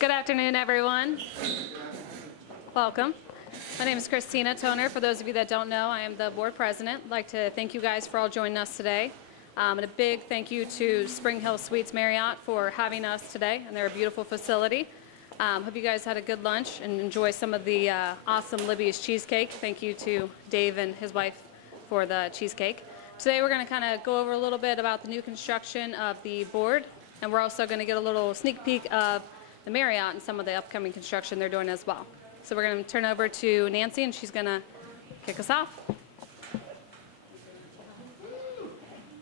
Good afternoon, everyone. Welcome. My name is Christina Toner. For those of you that don't know, I am the board president. I'd like to thank you guys for all joining us today. And a big thank you to Spring Hill Suites Marriott for having us today, and they're a beautiful facility. Hope you guys had a good lunch and enjoy some of the awesome Libby's cheesecake. Thank you to Dave and his wife for the cheesecake. Today we're going to kind of go over a little bit about the new construction of the board, and we're also going to get a little sneak peek of the Marriott and some of the upcoming construction they're doing as well. So we're going to turn over to Nancy, and she's going to kick us off.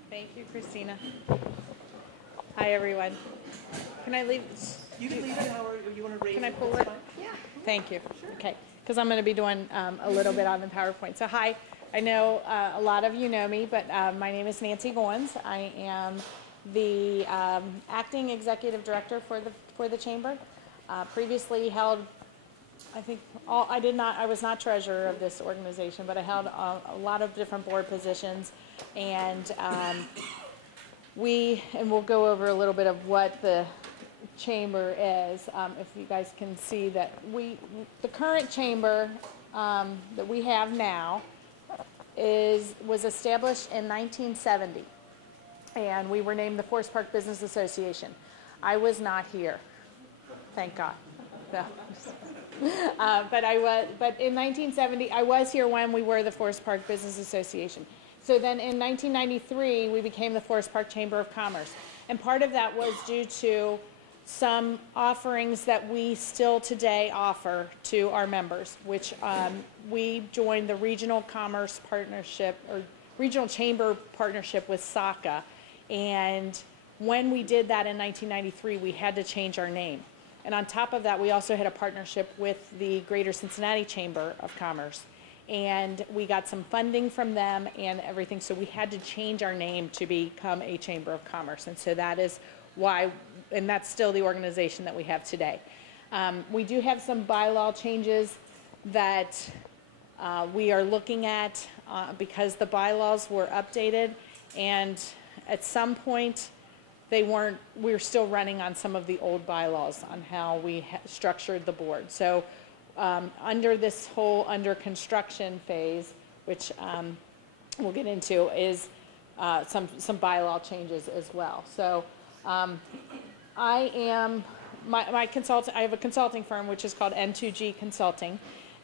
Thank you, Christina. Hi, everyone. Can I leave? You can leave it however you want to raise it. Can I pull it? Yeah. Thank you. Sure. Okay, because I'm going to be doing a little bit on the PowerPoint. So hi, I know a lot of you know me, but my name is Nancy Goins. I am the acting executive director for the chamber. Previously held, I think, I was not treasurer of this organization, but I held a lot of different board positions, and we'll go over a little bit of what the chamber is. If you guys can see that the current chamber that we have now was established in 1970, and we were named the Forest Park Business Association. I was not here, thank God. No. But in 1970, I was here when we were the Forest Park Business Association. So then in 1993, we became the Forest Park Chamber of Commerce. And part of that was due to some offerings that we still today offer to our members, which we joined the Regional Commerce Partnership, or Regional Chamber Partnership with SACA. And when we did that in 1993, we had to change our name. And on top of that, we also had a partnership with the Greater Cincinnati Chamber of Commerce. And we got some funding from them and everything, so we had to change our name to become a Chamber of Commerce. And so that is why, and that's still the organization that we have today. We do have some bylaw changes that we are looking at because the bylaws were updated, and at some point we were still running on some of the old bylaws on how we structured the board. So under this whole under construction phase, which we'll get into, is some bylaw changes as well. So I have a consulting firm which is called N2G Consulting,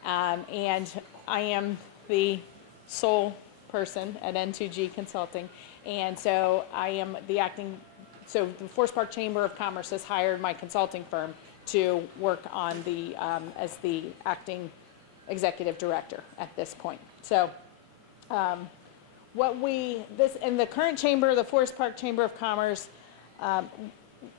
and I am the sole person at N2G Consulting, and so I am the acting. So the Forest Park Chamber of Commerce has hired my consulting firm to work on as the acting executive director at this point. So in the current chamber, the Forest Park Chamber of Commerce,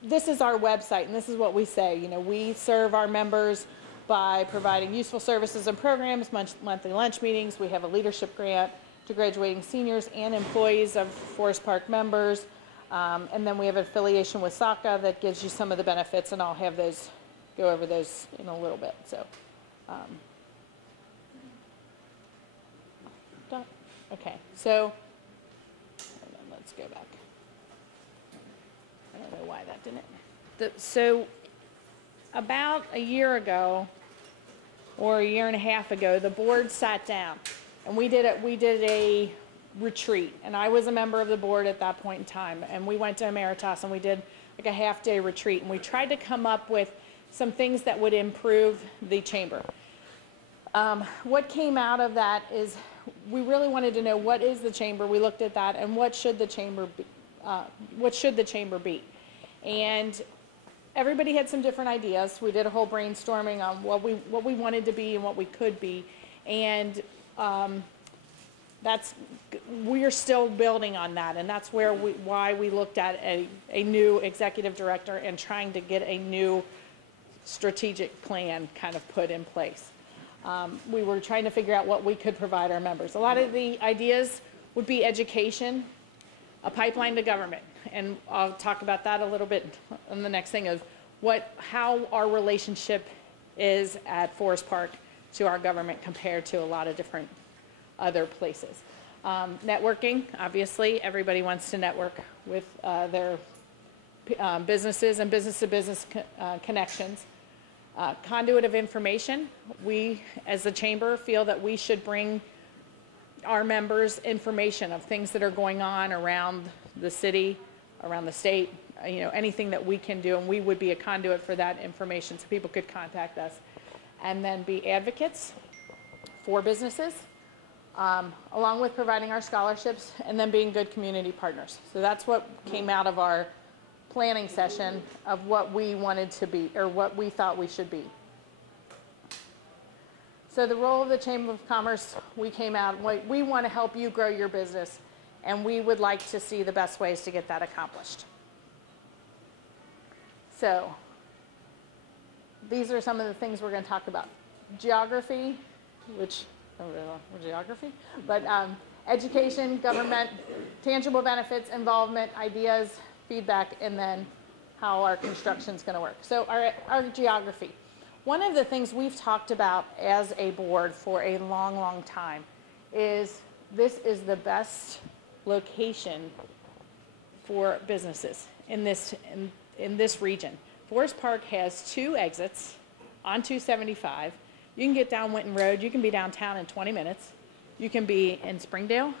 this is our website, and this is what we say. You know, we serve our members by providing useful services and programs, monthly lunch meetings. We have a leadership grant to graduating seniors and employees of Forest Park members. And then we have an affiliation with SACA that gives you some of the benefits, and I'll have those, go over those in a little bit. So, okay, so let's go back. I don't know why that didn't. So about a year ago, or a year and a half ago, the board sat down, and we did a retreat, and I was a member of the board at that point in time, and we went to Marriott and we did like a half-day retreat, and we tried to come up with some things that would improve the chamber. What came out of that is we really wanted to know, what is the chamber? We looked at that, and what should the chamber be? And everybody had some different ideas. We did a whole brainstorming on what we wanted to be and what we could be, and we are still building on that, and that's why we looked at a new executive director and trying to get a new strategic plan kind of put in place. We were trying to figure out what we could provide our members. A lot of the ideas would be education, a pipeline to government, and I'll talk about that a little bit on the next thing of how our relationship is at Forest Park to our government compared to a lot of different other places. Networking, obviously, everybody wants to network with their businesses and business-to-business connections. Conduit of information. We, as the chamber, feel that we should bring our members information of things that are going on around the city, around the state, you know, anything that we can do, and we would be a conduit for that information so people could contact us. And then be advocates for businesses, along with providing our scholarships, and then being good community partners. So that's what came out of our planning session of what we wanted to be, or what we thought we should be. So the role of the Chamber of Commerce, we came out, we want to help you grow your business, and we would like to see the best ways to get that accomplished. So these are some of the things we're going to talk about. Geography, which, geography, but education, government, tangible benefits, involvement, ideas, feedback, and then how our construction is going to work. So our geography. One of the things we've talked about as a board for a long, long time is this is the best location for businesses in this region. Forest Park has 2 exits on 275. You can get down Winton Road. You can be downtown in 20 minutes. You can be in Springdale,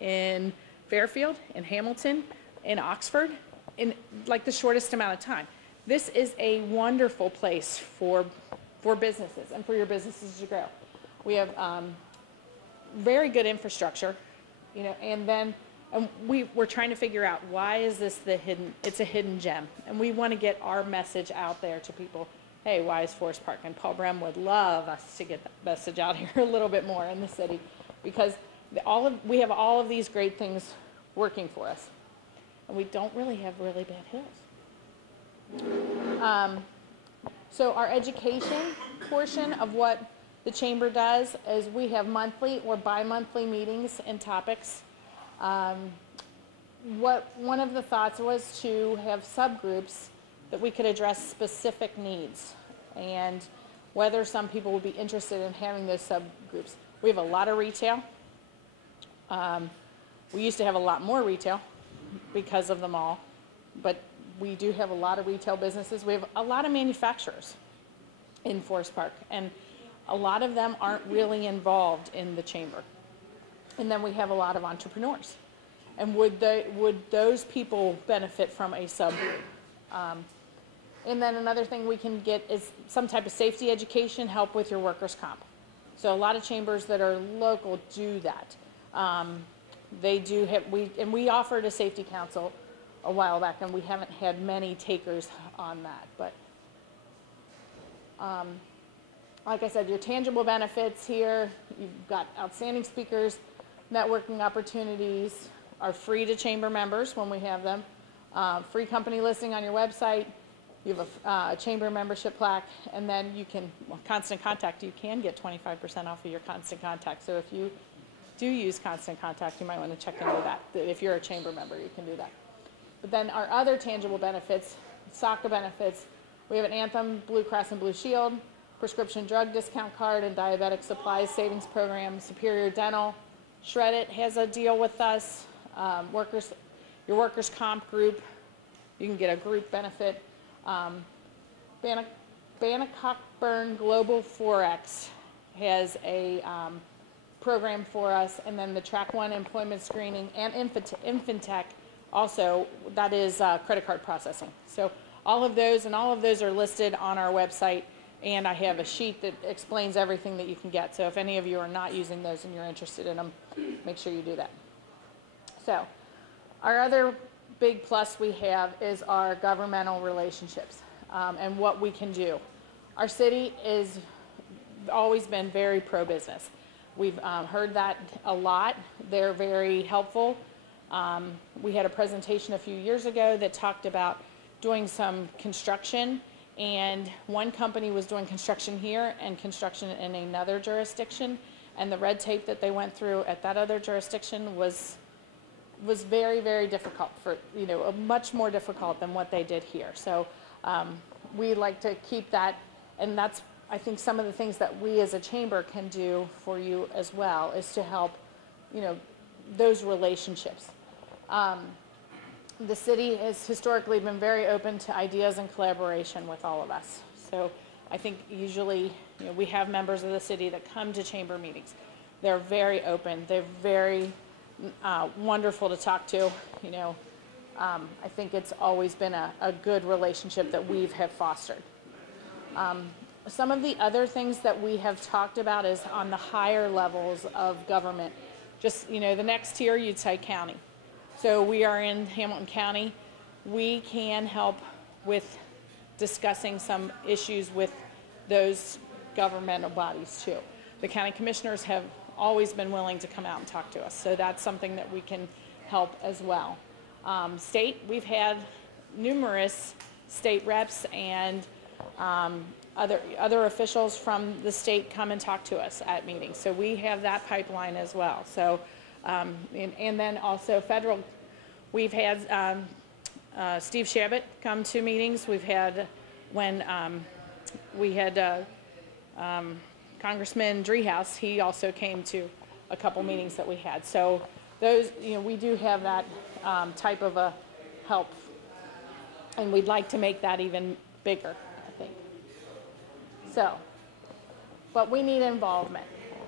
in Fairfield, in Hamilton, in Oxford, in like the shortest amount of time. This is a wonderful place for businesses and for your businesses to grow. We have very good infrastructure, you know, and we're trying to figure out why is this it's a hidden gem, and we want to get our message out there to people. Hey, why is Forest Park? And Paul Brem would love us to get that message out here a little bit more in the city, because we have all of these great things working for us, and we don't really have really bad hills. So our education portion of what the chamber does is we have monthly or bi-monthly meetings and topics. One of the thoughts was to have subgroups that we could address specific needs, and whether some people would be interested in having those subgroups. We have a lot of retail. We used to have a lot more retail because of the mall, but we do have a lot of retail businesses. We have a lot of manufacturers in Forest Park, and a lot of them aren't really involved in the chamber. And then we have a lot of entrepreneurs. And would those people benefit from a subgroup? And then another thing we can get is some type of safety education, help with your workers' comp. So a lot of chambers that are local do that. They do have, we offered a safety council a while back, and we haven't had many takers on that. But like I said, your tangible benefits here, you've got outstanding speakers, networking opportunities are free to chamber members when we have them, free company listing on your website, you have a chamber membership plaque, and then you can, Constant Contact, you can get 25% off of your Constant Contact. So if you do use Constant Contact, you might want to check into that. If you're a chamber member, you can do that. But then our other tangible benefits, SACA benefits, we have an Anthem, Blue Cross and Blue Shield, prescription drug discount card, and diabetic supplies savings program, Superior Dental. Shred It has a deal with us. Your workers' comp group, you can get a group benefit. Bannockburn Global Forex has a program for us, and then the Track One employment screening and Infintech also, that is credit card processing. So all of those are listed on our website, and I have a sheet that explains everything that you can get. So if any of you are not using those and you're interested in them, make sure you do that. So our other big plus we have is our governmental relationships and what we can do. Our city has always been very pro-business. We've heard that a lot. They're very helpful. We had a presentation a few years ago that talked about doing some construction, and one company was doing construction here and construction in another jurisdiction, and the red tape that they went through at that other jurisdiction was very, very difficult, for, you know, much more difficult than what they did here. So we like to keep that, and that's, I think, some of the things that we as a chamber can do for you as well, is to help, you know, those relationships. The city has historically been very open to ideas and collaboration with all of us. So I think usually, we have members of the city that come to chamber meetings. They're very open. They're very wonderful to talk to. I think it's always been a good relationship that we have fostered. Some of the other things that we have talked about is on the higher levels of government. Just, the next tier, you'd say county. So we are in Hamilton County. We can help with discussing some issues with those governmental bodies too. The county commissioners have always been willing to come out and talk to us. So that's something that we can help as well. State, we've had numerous state reps and other officials from the state come and talk to us at meetings. So we have that pipeline as well. So, and then also federal, we've had Steve Shabbat come to meetings. We've had, when we had Congressman Driehaus, he also came to a couple meetings that we had. So those, we do have that type of a help, and we'd like to make that even bigger, I think. So, but we need involvement.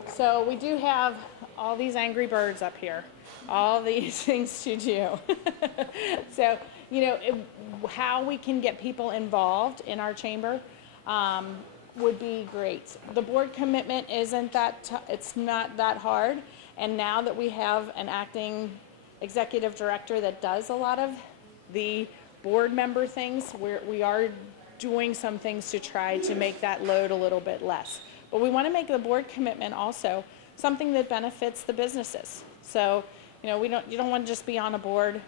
So we do have all these angry birds up here, all these things to do. So, how we can get people involved in our chamber would be great. The board commitment isn't that, it's not that hard. And now that we have an acting executive director that does a lot of the board member things, we are doing some things to try to make that load a little bit less. But we want to make the board commitment also something that benefits the businesses. So, you don't want to just be on a board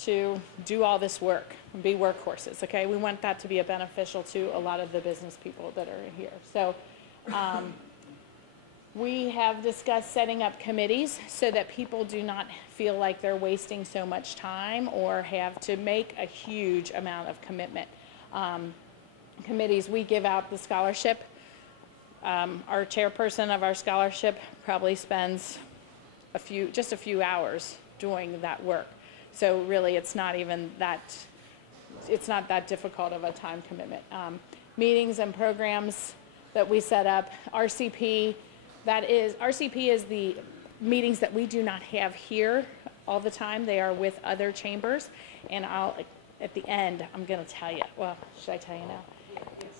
to do all this work and be workhorses, okay? We want that to be beneficial to a lot of the business people that are here. So we have discussed setting up committees so that people do not feel like they're wasting so much time or have to make a huge amount of commitment. Committees, we give out the scholarship. Our chairperson of our scholarship probably spends just a few hours doing that work. So really, it's not that difficult of a time commitment. Meetings and programs that we set up, RCP is the meetings that we do not have here all the time. They are with other chambers, and at the end, I'm going to tell you. Well, should I tell you now?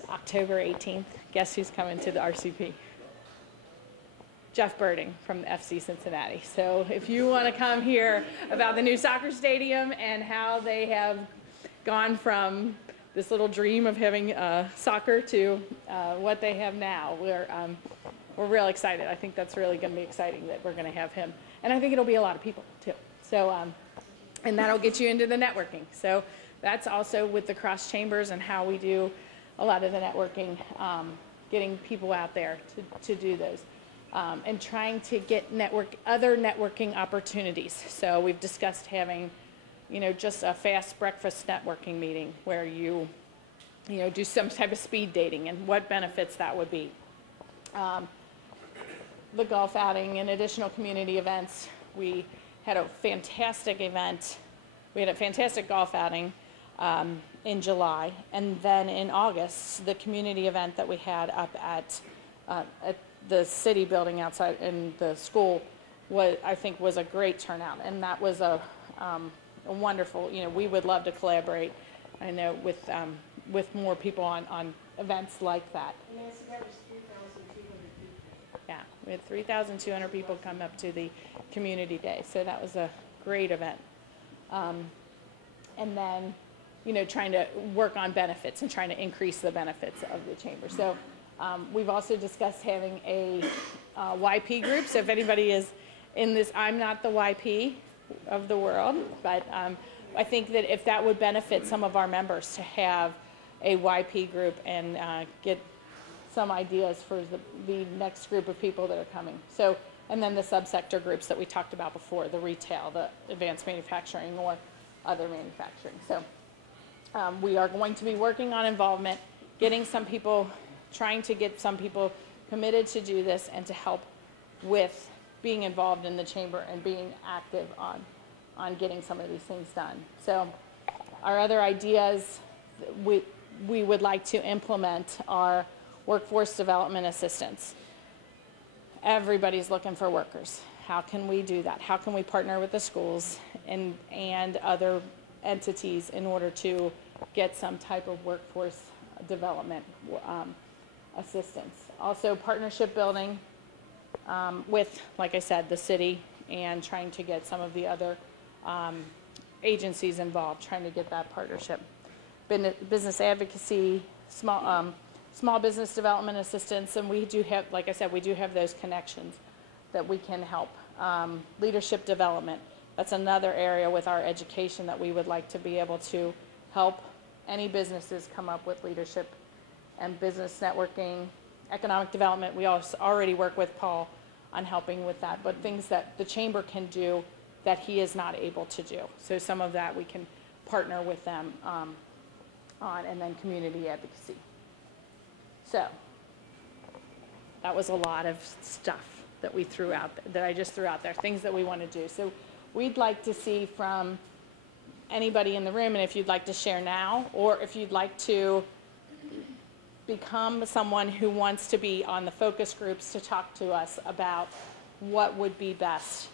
October 18th. Guess who's coming to the RCP? Jeff Birding from the FC Cincinnati. So if you want to come hear about the new soccer stadium and how they have gone from this little dream of having soccer to what they have now, we're real excited. I think that's really going to be exciting that we're going to have him. And I think it'll be a lot of people too. So, and that'll get you into the networking. So that's also with the cross chambers and how we do a lot of the networking, getting people out there to do those. And trying to get other networking opportunities. So we've discussed having, just a fast breakfast networking meeting where you do some type of speed dating and what benefits that would be. The golf outing and additional community events. We had a fantastic event. We had a fantastic golf outing in July, and then in August, the community event that we had up at the city building outside in the school I think was a great turnout, and that was a wonderful, we would love to collaborate, I know, with more people on events like that. And that was 3,200 people. Yeah, we had 3,200 people come up to the community day, so that was a great event. And then, trying to work on benefits and trying to increase the benefits of the chamber. So we've also discussed having a YP group. So if anybody is in this, I'm not the YP of the world, but I think that if that would benefit some of our members to have a YP group and get some ideas for the next group of people that are coming. So, and then the subsector groups that we talked about before, the retail, the advanced manufacturing, or other manufacturing. So we are going to be working on involvement, trying to get some people committed to do this and to help with being involved in the chamber and being active on getting some of these things done. So our other ideas, we would like to implement are workforce development assistance. Everybody's looking for workers. How can we do that? How can we partner with the schools and other entities in order to get some type of workforce development assistance? Also, partnership building with, like I said, the city, and trying to get some of the other agencies involved, trying to get that partnership. Business advocacy, small business development assistance, and we do have, like I said, we do have those connections that we can help. Leadership development, that's another area with our education that we would like to be able to help any businesses come up with leadership and business networking. Economic development, we also already work with Paul on helping with that, but things that the chamber can do that he is not able to do. So some of that we can partner with them on, and then community advocacy. So that was a lot of stuff that we threw out, that I just threw out there, things that we want to do. So we'd like to see from anybody in the room, and if you'd like to share now, or if you'd like to become someone who wants to be on the focus groups to talk to us about what would be best,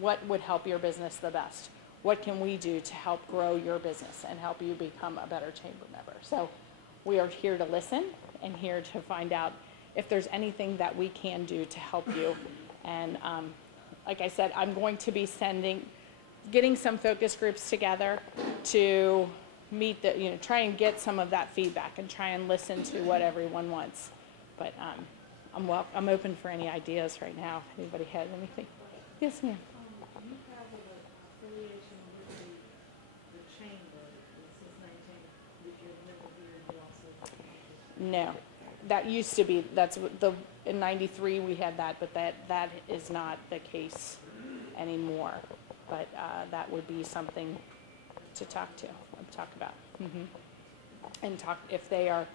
what would help your business the best, what can we do to help grow your business and help you become a better chamber member. So we are here to listen and here to find out if there's anything that we can do to help you. And like I said, I'm going to be getting some focus groups together to meet try and get some of that feedback and try and listen to what everyone wants. But I'm open for any ideas right now, if anybody has anything. Yes, ma'am. You have an affiliation with the chamber since 19, which you've never here, you also. No, that used to be, in 93 we had that, but that is not the case anymore. But that would be something to talk about. And talk if they are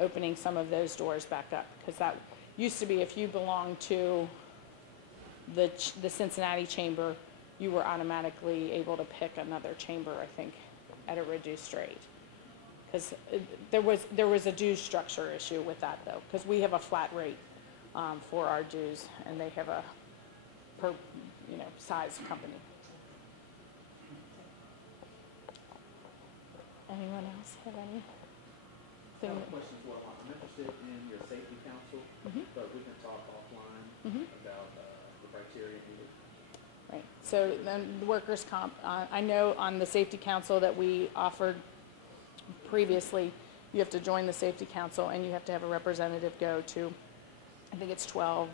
opening some of those doors back up, because that used to be if you belonged to the Cincinnati chamber, you were automatically able to pick another chamber, I think, at a reduced rate. Because there was a dues structure issue with that, though, because we have a flat rate for our dues, and they have a per size company. Anyone else have anything? I have a question for you. I'm interested in your safety council, but we can talk offline about the criteria needed. Right. So then the workers' comp, I know on the safety council that we offered previously, you have to join the safety council and you have to have a representative go to, I think it's 12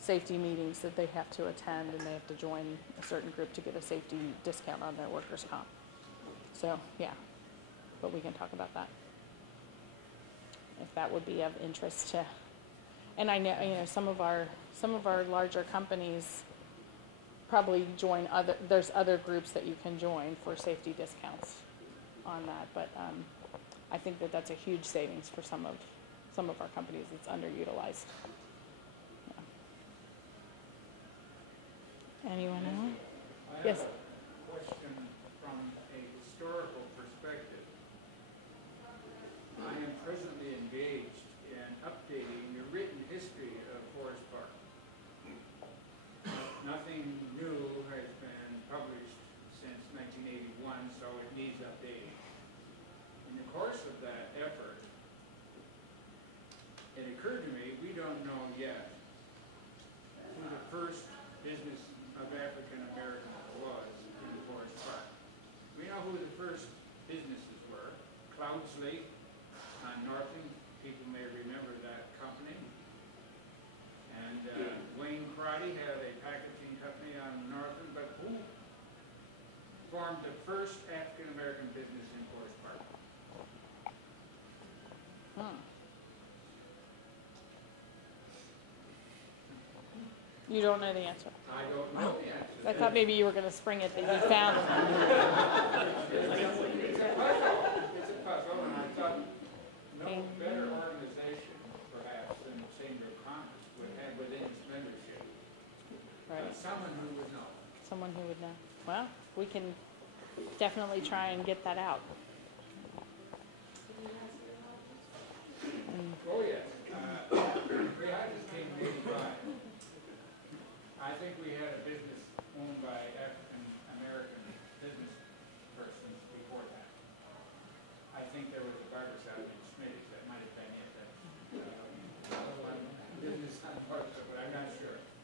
safety meetings that they have to attend, and they have to join a certain group to get a safety discount on their workers' comp. So, yeah, but we can talk about that, if that would be of interest to, and I know, some of our larger companies probably join there's other groups that you can join for safety discounts on that, but I think that's a huge savings for some of our companies. It's underutilized. Yeah. Anyone else? Yes. Question from a historical perspective. I am presently engaged in updating the written history of Forest Park. Nothing new has been published since 1981, so it needs updating. In the course of that effort, it occurred to me we don't know yet who the first business of African Americans was in Forest Park. We know who the first businesses were. Cloudsley on Northern, people may remember that company. And Wayne Crotty had a packaging company on Northern, but who formed the first African American business in Forest Park? You don't know the answer. I don't know the answer. I thought maybe you were going to spring it that you found it. It's a puzzle, and I thought no better organization, perhaps, than the Chamber of Commerce would have within its membership. Right. Someone who would know. Someone who would know. Well, we can definitely try and get that out.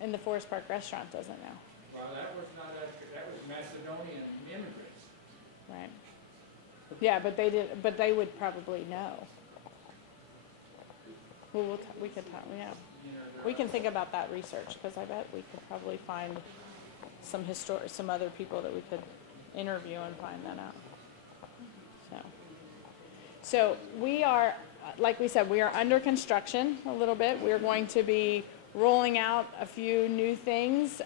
And the Forest Park restaurant doesn't know. Well, that was not that was Macedonian immigrants. Right. Yeah, but they would probably know. Well, we could talk, yeah. You know, We can think about that research, because I bet we could probably find some other people that we could interview and find that out. So we are, like we said, we are under construction a little bit. We're going to be rolling out a few new things,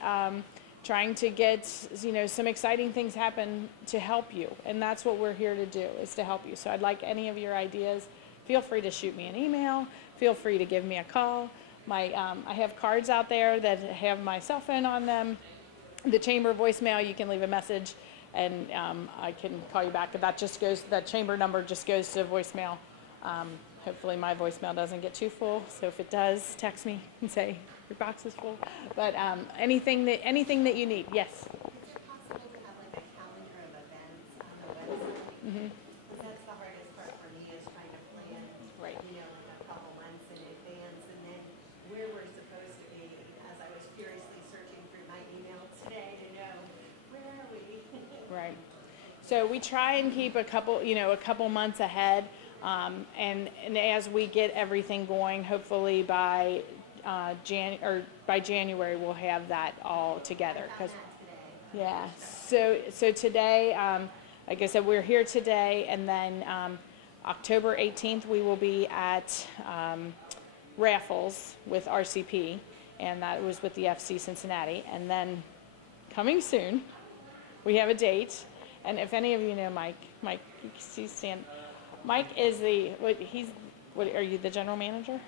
trying to get, some exciting things happen to help you. And that's what we're here to do, is to help you. So I'd like any of your ideas. Feel free to shoot me an email. Feel free to give me a call. I have cards out there that have my cell phone on them. The chamber voicemail, you can leave a message, and I can call you back. But that chamber number just goes to voicemail. Hopefully my voicemail doesn't get too full. So if it does, text me and say your box is full. But anything that you need, yes. Is it possible to have like a calendar of events on the website? Mm-hmm. Because that's the hardest part for me, is trying to plan, Right. Like a couple months in advance, and then where we're supposed to be. As I was furiously searching through my email today to know, where are we? Right. So we try and keep a couple months ahead, and as we get everything going, hopefully by January we'll have that all together. Yeah. So today, like I said, we're here today, and then October 18th we will be at Raffles with RCP, and that was with the FC Cincinnati. And then coming soon, we have a date. And if any of you know Mike, Mike is are you the general manager?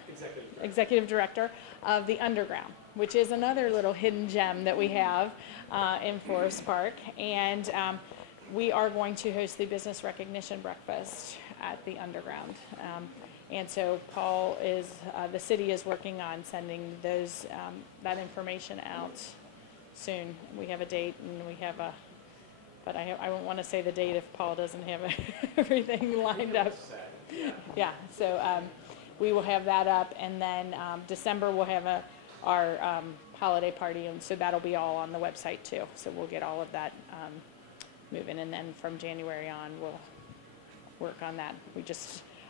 Executive director of the Underground, which is another little hidden gem that we have in Forest Park. And we are going to host the business recognition breakfast at the Underground. And so Paul the city is working on sending that information out soon. We have a date, and we have but I won't want to say the date if Paul doesn't have everything lined up. Yeah, so we will have that up, and then December we'll have our holiday party, and so that'll be all on the website too. So we'll get all of that moving, and then from January on we'll work on that.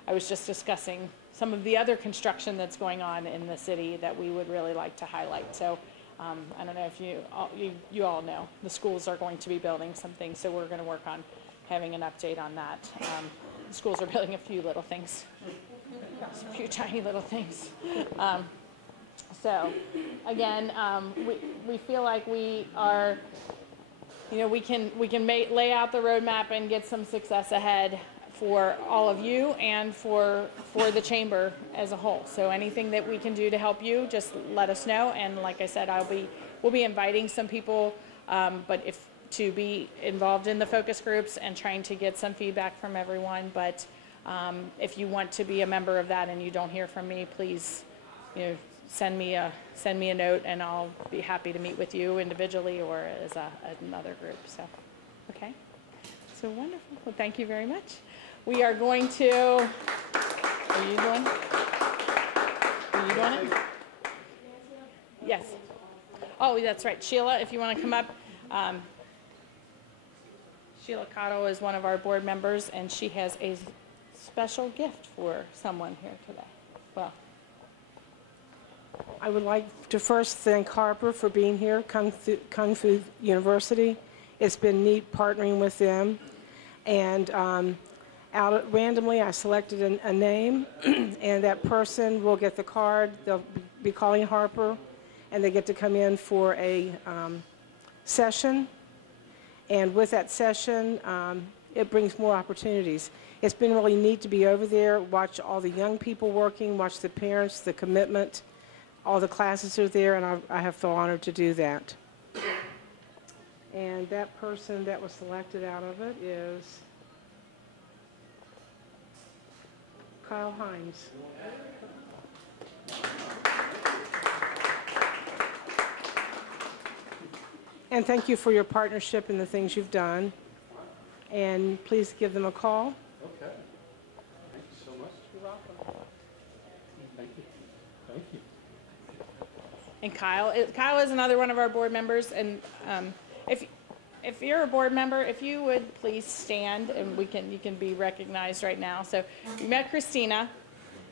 I was just discussing some of the other construction that's going on in the city that we would really like to highlight. So I don't know if you all know, the schools are going to be building something, so we're going to work on having an update on that. The schools are building a few little things, a few tiny little things. So again, we feel like we are, we can lay out the roadmap and get some success ahead for all of you and for the chamber as a whole. So anything that we can do to help you, just let us know. And like I said, we'll be inviting some people, but to be involved in the focus groups and trying to get some feedback from everyone. But if you want to be a member of that and you don't hear from me, please, send me a note, and I'll be happy to meet with you individually or as another group. So, okay. So wonderful. Well, thank you very much. We are going to. Are you doing it? Yes. Oh, that's right. Sheila, if you want to come up. Sheila Cotto is one of our board members, and she has a special gift for someone here today. Well, I would like to first thank Harper for being here, Kung Fu University. It's been neat partnering with them. And randomly, I selected a name, and that person will get the card. They'll be calling Harper, and they get to come in for a session. And with that session, it brings more opportunities. It's been really neat to be over there, watch all the young people working, watch the parents, the commitment. All the classes are there, and I have felt honored to do that. And that person that was selected out of it is Kyle Hines. And thank you for your partnership and the things you've done. And please give them a call. Okay. Thank you so much. You're welcome. Thank you. Thank you. and Kyle. Kyle is another one of our board members, and if you're a board member, if you would please stand, and you can be recognized right now. So you met Christina,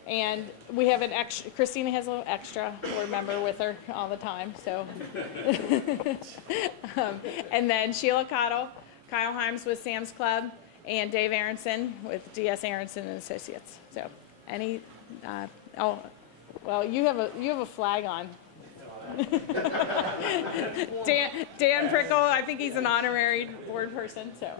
and we have an extra. Christina has a little extra board member with her all the time. So, and then Sheila Cottle, Kyle Himes with Sam's Club, and Dave Aronson with DS Aronson and Associates. So, well, you have a flag on. Dan Prickle, I think he's an honorary board person. So,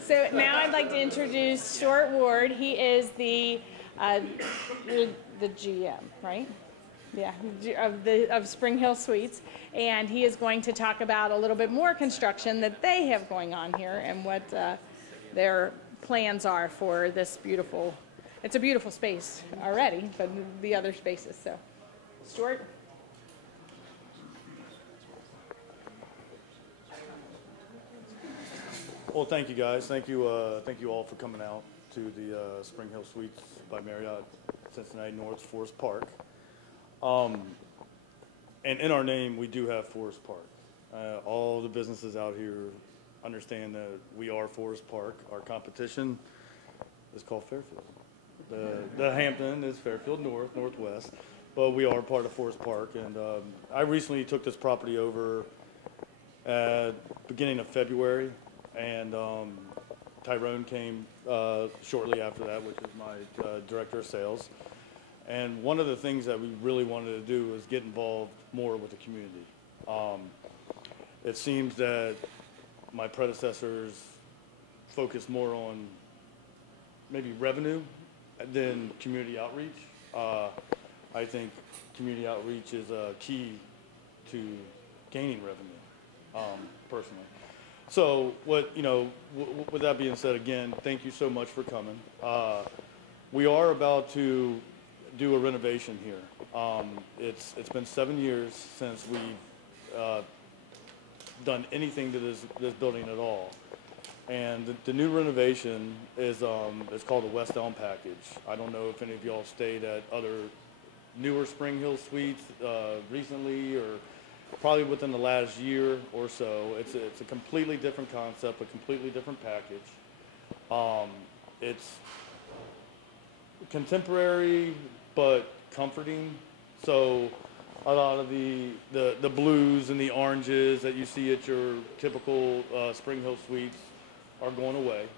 so now I'd like to introduce Stuart Ward. He is the GM, right? Yeah, of Spring Hill Suites, and he is going to talk about a little bit more construction that they have going on here and what their plans are for this beautiful. It's a beautiful space already, but the other spaces. So, Stuart. Well, thank you guys. Thank you all for coming out to the Spring Hill Suites by Marriott, Cincinnati North Forest Park. And in our name, we do have Forest Park. All the businesses out here understand that we are Forest Park. Our competition is called Fairfield. The Hampton is Fairfield North, Northwest, but we are part of Forest Park. And I recently took this property over at beginning of February, and Tyrone came shortly after that, which is my director of sales. And one of the things that we really wanted to do was get involved more with the community. It seems that my predecessors focused more on maybe revenue than community outreach. I think community outreach is a key to gaining revenue, personally. So with that being said, again, thank you so much for coming. We are about to do a renovation here. It's been 7 years since we've done anything to this building at all. And the new renovation is it's called the West Elm Package. I don't know if any of y'all stayed at other newer Spring Hill Suites recently, or probably within the last year or so. It's a completely different concept, a completely different package. It's contemporary but comforting. So a lot of the blues and the oranges that you see at your typical Spring Hill Suites are going away,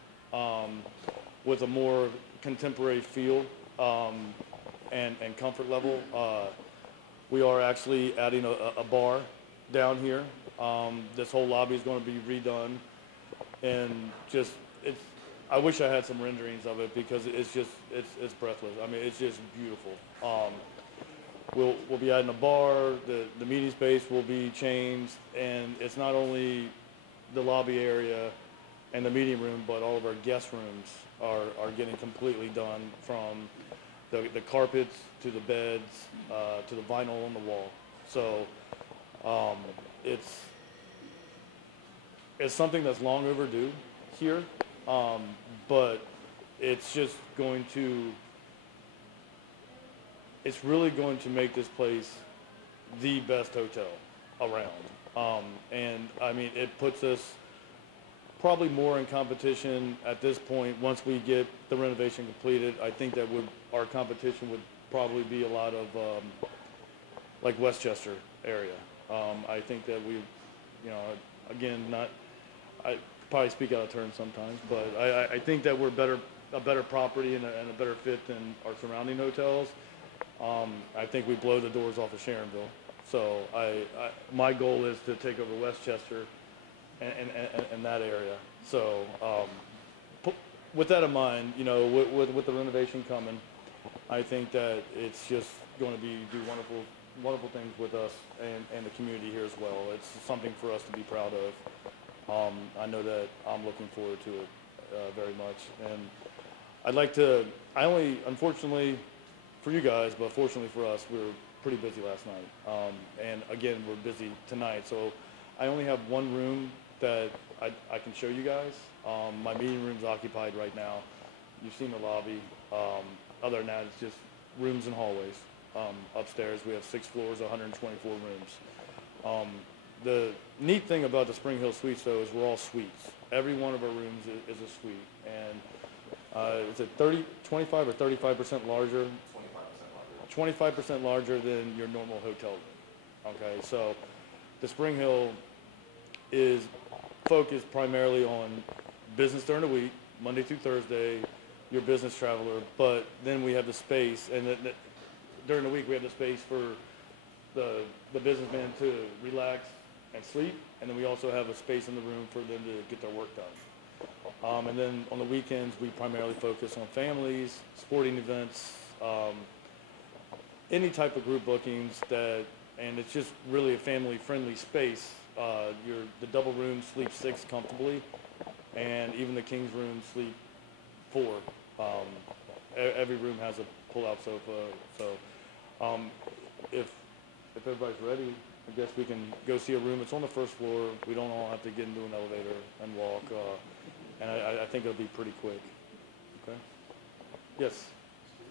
with a more contemporary feel and comfort level. We are actually adding a bar down here. This whole lobby is going to be redone, and I wish I had some renderings of it, because it's breathless. I mean, it's just beautiful. We'll be adding a bar. The meeting space will be changed, and it's not only the lobby area and the meeting room, but all of our guest rooms are getting completely done, from the carpets to the beds to the vinyl on the wall. So it's something that's long overdue here, but it's really going to make this place the best hotel around. And I mean, it puts us probably more in competition at this point. Once we get the renovation completed, I think that our competition would probably be a lot of like Westchester area. I think that again, I probably speak out of turn sometimes, but I think that we're a better property and a better fit than our surrounding hotels. I think we blow the doors off of Sharonville. So my goal is to take over Westchester and that area. So with that in mind, with the renovation coming, I think that it's just going to do wonderful things with us and the community here as well. It's something for us to be proud of. I know that I'm looking forward to it very much. And unfortunately for you guys, but fortunately for us, we were pretty busy last night. And again, we're busy tonight. So I only have one room that I can show you guys. My meeting room's occupied right now. You've seen the lobby. Other than that, it's just rooms and hallways. Upstairs, we have 6 floors, 124 rooms. The neat thing about the Spring Hill Suites, though, is we're all suites. Every one of our rooms is a suite, and is it 25 or 35% larger? 25% larger than your normal hotel room. Okay, so the Spring Hill is focused primarily on business during the week, Monday through Thursday, your business traveler, but then we have the space, and during the week we have the space for the businessman to relax and sleep, and then we also have a space in the room for them to get their work done. And then on the weekends we primarily focus on families, sporting events, any type of group bookings and it's just really a family-friendly space. The double room sleeps 6 comfortably, and even the king's room sleep 4. Every room has a pull-out sofa. So if everybody's ready, I guess we can go see a room. It's on the first floor. We don't all have to get into an elevator and walk, and I think it'll be pretty quick. Okay? Yes?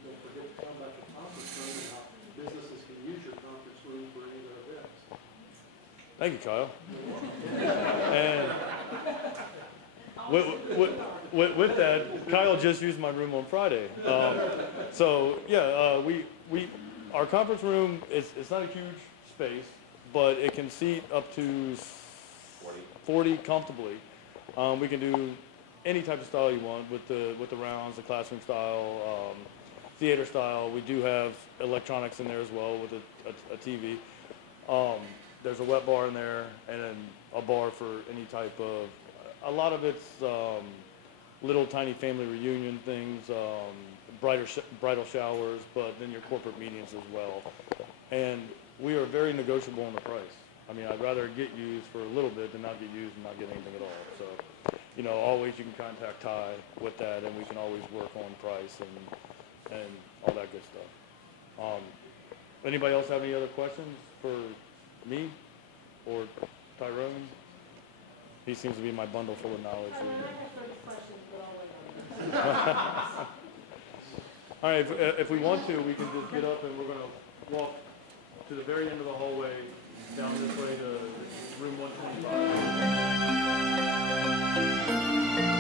Don't forget to come back to conference room and how businesses can use your conference room for any of their events. Thank you, Kyle. And with that, Kyle just used my room on Friday. So yeah, our conference room it's not a huge space, but it can seat up to 40 comfortably. We can do any type of style you want with the rounds, the classroom style, theater style. We do have electronics in there as well with a TV. There's a wet bar in there, and then a bar for any type of. A lot of it's little tiny family reunion things, bridal showers, but then your corporate meetings as well. And we are very negotiable on the price. I mean, I'd rather get used for a little bit than not get used and not get anything at all. So, always you can contact Ty with that, and we can always work on price and all that good stuff. Anybody else have any other questions for me or Tyrone? He seems to be my bundle full of knowledge. All right, if we want to, we can just get up and we're going to walk to the very end of the hallway, down this way to room 125.